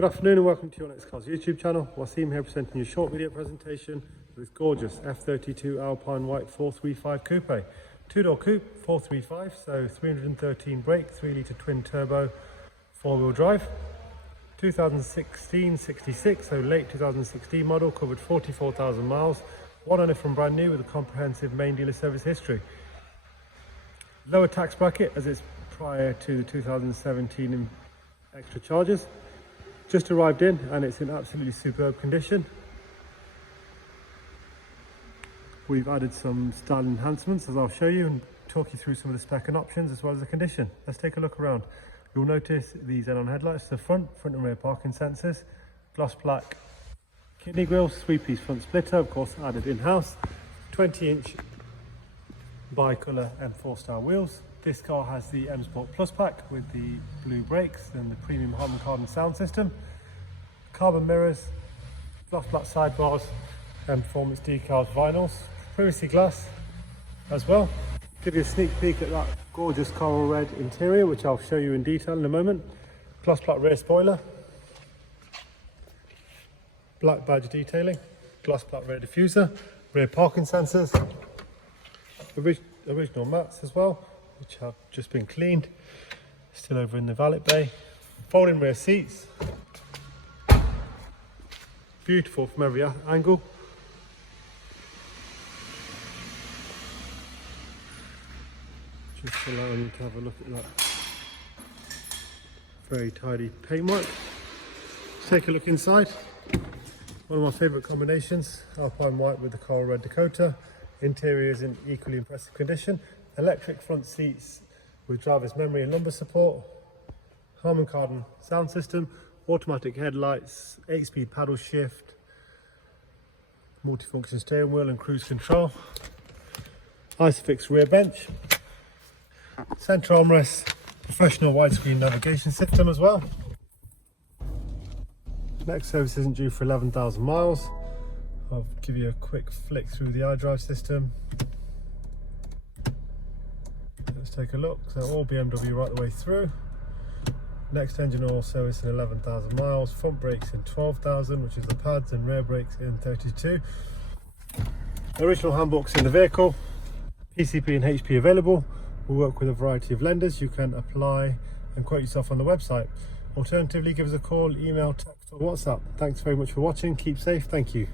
Good afternoon and welcome to your Next Cars YouTube channel. Wasim here presenting you a short video presentation of this gorgeous F32 Alpine White 435 Coupe. Two-door coupe, 435, so 313 brake, 3-litre twin turbo, four-wheel drive. 2016-66, so late 2016 model, covered 44,000 miles. One owner from brand new with a comprehensive main dealer service history. Lower tax bracket as it's prior to the 2017 extra charges. Just arrived in and it's in absolutely superb condition. We've added some style enhancements as I'll show you and talk you through some of the spec and options as well as the condition. Let's take a look around. You'll notice these xenon headlights to the front and rear parking sensors, gloss black kidney grills, 3-piece front splitter, of course added in-house, 20-inch bi-colour M4 style wheels. This car has the M Sport Plus pack with the blue brakes and the premium Harman Kardon sound system, carbon mirrors, gloss black sidebars and performance decals vinyls, privacy glass as well. Give you a sneak peek at that gorgeous coral red interior, which I'll show you in detail in a moment. Gloss black rear spoiler, black badge detailing, gloss black rear diffuser, rear parking sensors, original mats as well, which have just been cleaned, still over in the valet bay. Folding rear seats, beautiful from every angle. Just allowing you to have a look at that very tidy paintwork. Take a look inside. One of my favourite combinations, Alpine White with the coral red Dakota. Interior is in equally impressive condition. Electric front seats with driver's memory and lumbar support. Harman Kardon sound system. Automatic headlights, 8-speed paddle shift. Multifunction steering wheel and cruise control. Isofix rear bench. Centre armrest. Professional widescreen navigation system as well. Next service isn't due for 11,000 miles. I'll give you a quick flick through the iDrive system. Let's take a look. So all BMW right the way through. Next engine oil service in 11,000 miles. Front brakes in 12,000, which is the pads, and rear brakes in 32. Original handbooks in the vehicle. PCP and HP available. We work with a variety of lenders. You can apply and quote yourself on the website. Alternatively, give us a call, email, text or WhatsApp. Thanks very much for watching. Keep safe. Thank you.